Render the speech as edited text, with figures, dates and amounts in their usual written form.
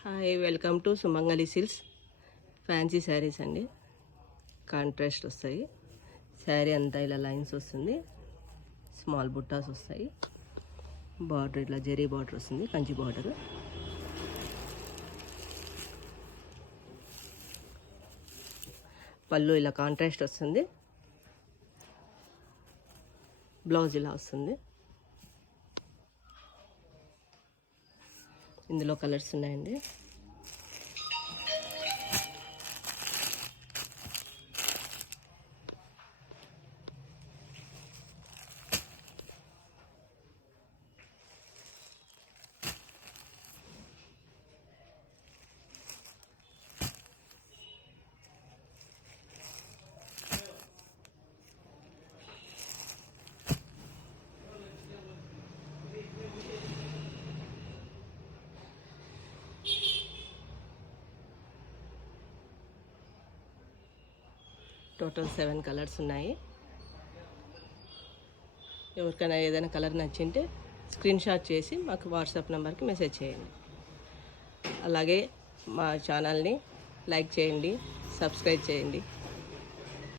Hi, welcome to Sumangali silks. Fancy saris అండి. Contrast వస్తాయి. శారీ అంతా ఇలా లైన్స్ వస్తుంది, స్మాల్ బుట్టాస్ వస్తాయి. బార్డర్ ఇట్లా జరీ బార్డర్ వస్తుంది, కంచి బార్డర్. పళ్ళు ఇలా కాంట్రాస్ట్ వస్తుంది. బ్లౌజ్ ఇలా వస్తుంది. ఇందులో కలర్స్ ఉన్నాయండి. టోటల్ 7 కలర్స్ ఉన్నాయి. ఎవరికైనా ఏదైనా కలర్ నచ్చింటే స్క్రీన్ షాట్ చేసి మాకు వాట్సాప్ నెంబర్కి మెసేజ్ చేయండి. అలాగే మా ఛానల్ని లైక్ చేయండి, సబ్స్క్రైబ్ చేయండి.